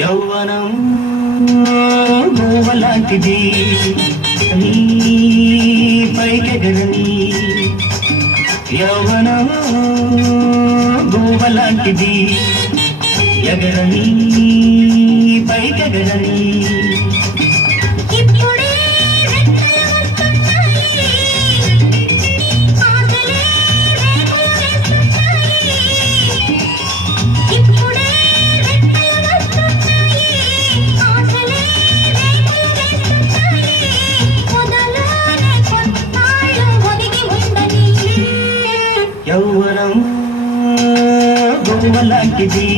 యౌవనం గోవలాంటిది నీ పైకెగరని యౌవనం గోవలాంటిది ఎగరని పైకెగరని యౌవనం గోవలాంటిది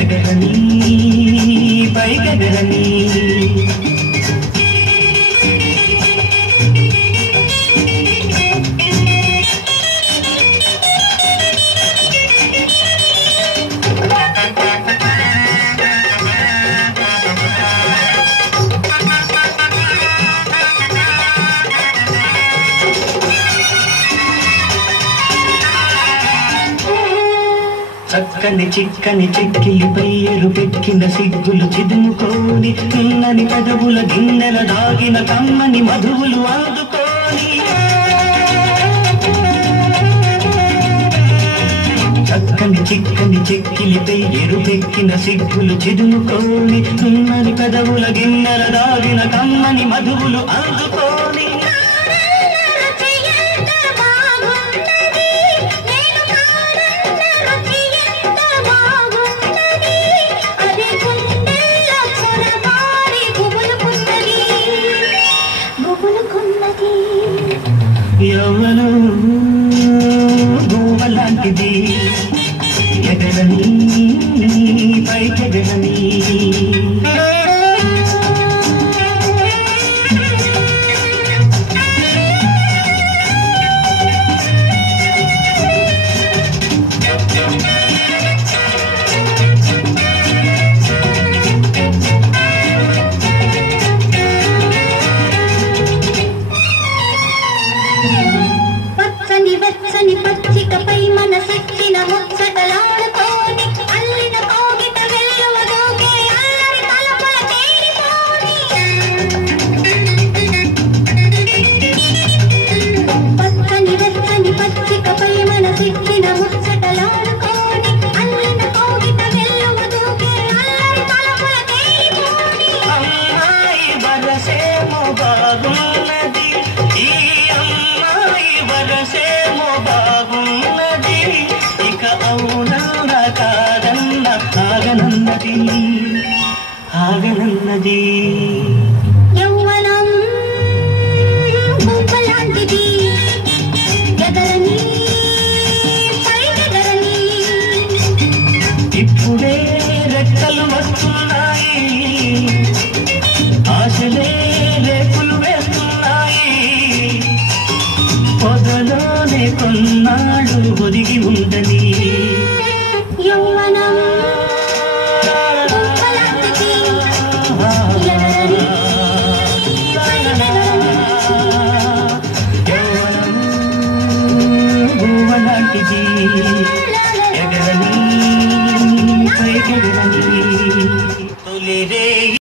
ఎగరని పైకెగరని చక్కని చిక్కని చెక్కిలిపై ఎరుపెక్కిన సిగ్గులు చిదుముకోని తిన్నని పెదవుల గిన్నెల దాగిన కమ్మని మధువులు అందుకోని చక్కని చిక్కని చెక్కిలిపై ఎరుపెక్కిన సిగ్గులు చిదుముకోని తిన్నని పెదవుల గిన్నెల దాగిన కమ్మని మధువులు అందుకోని యౌవనం గోవలాంటిది ఎగరని పైకెగరని వెచ్చని పచ్చికపై మనసెక్కిన ముచ్చటలాడుకోని అల్లిన కోగిట వెల్లువదూకే అల్లరి తలపుల తేలిపోని వెచ్చని పచ్చికపై మనసెక్కిన ముచ్చటలాడుకోని అల్లిన కోగిట వెల్లువదూకే అల్లరి తలపుల తేలిపోని అమ్మాయి వరసేమో బాగున్నది ఈ అమ్మాయి వరసేమో బాగున్నది ఇక అవునన్న కాదన్న ఆగనన్నది ఆగనన్నది యౌవనం గోవలాంటిది ఎగరని పైకెగరని ఇప్పుడే రెక్కలు వస్తున్నాయి ఆశలే రేకులు వేస్తున్నాయి పొదలోనే కొన్నాళ్ళు ఒదిగి ఉండని యౌవనం గోవలాంటిది ఎగరని పైకెగరని యౌవనం గోవలాంటిది ఎగరని పైకెగరని తొలిరే